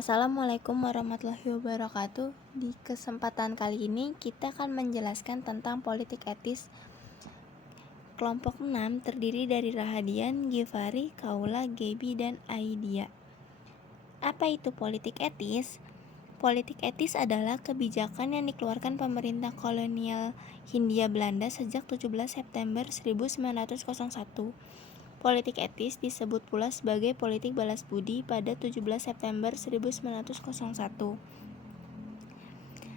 Assalamualaikum warahmatullahi wabarakatuh. Di kesempatan kali ini kita akan menjelaskan tentang politik etis. Kelompok 6 terdiri dari Rahadian, Givari, Kaula, Gebi, dan Aidia. Apa itu politik etis? Politik etis adalah kebijakan yang dikeluarkan pemerintah kolonial Hindia Belanda sejak 17 September 1901. Politik etis disebut pula sebagai politik balas budi pada 17 September 1901.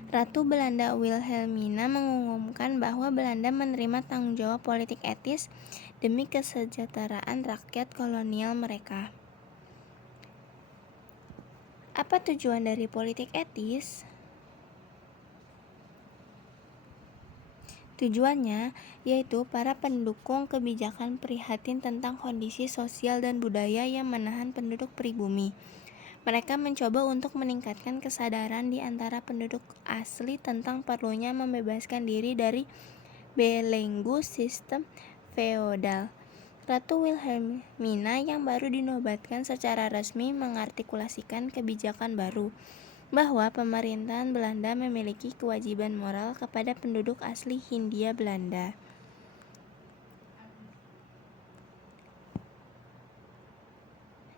Ratu Belanda Wilhelmina mengumumkan bahwa Belanda menerima tanggung jawab politik etis demi kesejahteraan rakyat kolonial mereka. Apa tujuan dari politik etis? Tujuannya yaitu para pendukung kebijakan prihatin tentang kondisi sosial dan budaya yang menahan penduduk pribumi. Mereka mencoba untuk meningkatkan kesadaran di antara penduduk asli tentang perlunya membebaskan diri dari belenggu sistem feodal. Ratu Wilhelmina yang baru dinobatkan secara resmi mengartikulasikan kebijakan baru, bahwa pemerintahan Belanda memiliki kewajiban moral kepada penduduk asli Hindia Belanda.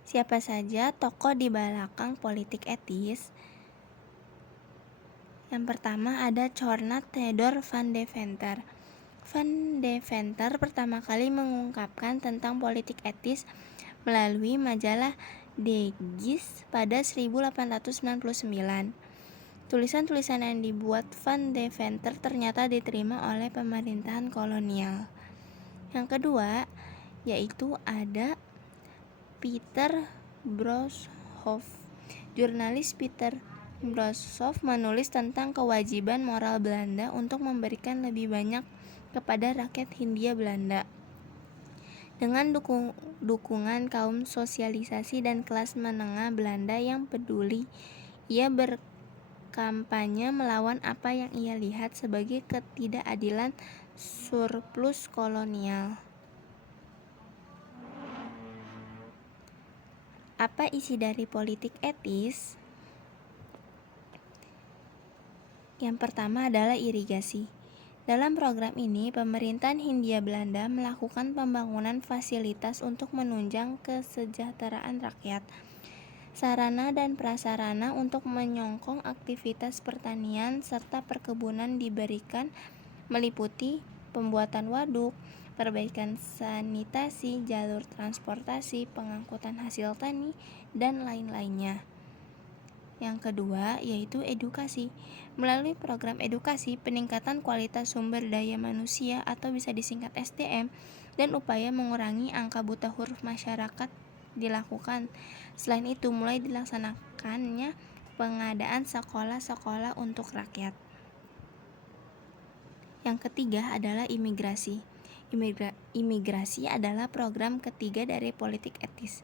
Siapa saja tokoh di belakang politik etis? Yang pertama ada Cornat Theodor van Deventer. Van Deventer pertama kali mengungkapkan tentang politik etis melalui majalah De Geest pada 1899. Tulisan-tulisan yang dibuat Van Deventer ternyata diterima oleh pemerintahan kolonial. Yang kedua yaitu ada Peter Brooshoff. Jurnalis Peter Brooshoff menulis tentang kewajiban moral Belanda untuk memberikan lebih banyak kepada rakyat Hindia Belanda. Dengan dukungan kaum sosialisasi dan kelas menengah Belanda yang peduli, ia berkampanye melawan apa yang ia lihat sebagai ketidakadilan surplus kolonial. Apa isi dari politik etis? Yang pertama adalah irigasi. Dalam program ini, pemerintahan Hindia Belanda melakukan pembangunan fasilitas untuk menunjang kesejahteraan rakyat. Sarana dan prasarana untuk menyokong aktivitas pertanian serta perkebunan diberikan, meliputi pembuatan waduk, perbaikan sanitasi, jalur transportasi, pengangkutan hasil tani, dan lain-lainnya. Yang kedua yaitu edukasi. Melalui program edukasi, peningkatan kualitas sumber daya manusia atau bisa disingkat SDM dan upaya mengurangi angka buta huruf masyarakat dilakukan. Selain itu, mulai dilaksanakannya pengadaan sekolah-sekolah untuk rakyat. Yang ketiga adalah imigrasi. Imigrasi adalah program ketiga dari politik etis.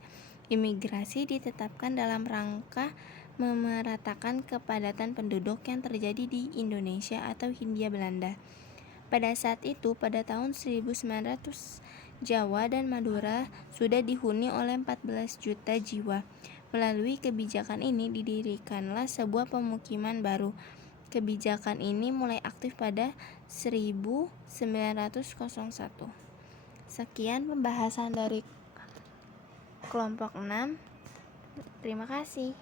Imigrasi ditetapkan dalam rangka memeratakan kepadatan penduduk yang terjadi di Indonesia atau Hindia Belanda. Pada saat itu, pada tahun 1900, Jawa dan Madura sudah dihuni oleh 14 juta jiwa. Melalui kebijakan ini didirikanlah sebuah pemukiman baru. Kebijakan ini mulai aktif pada 1901. Sekian pembahasan dari kelompok 6. Terima kasih.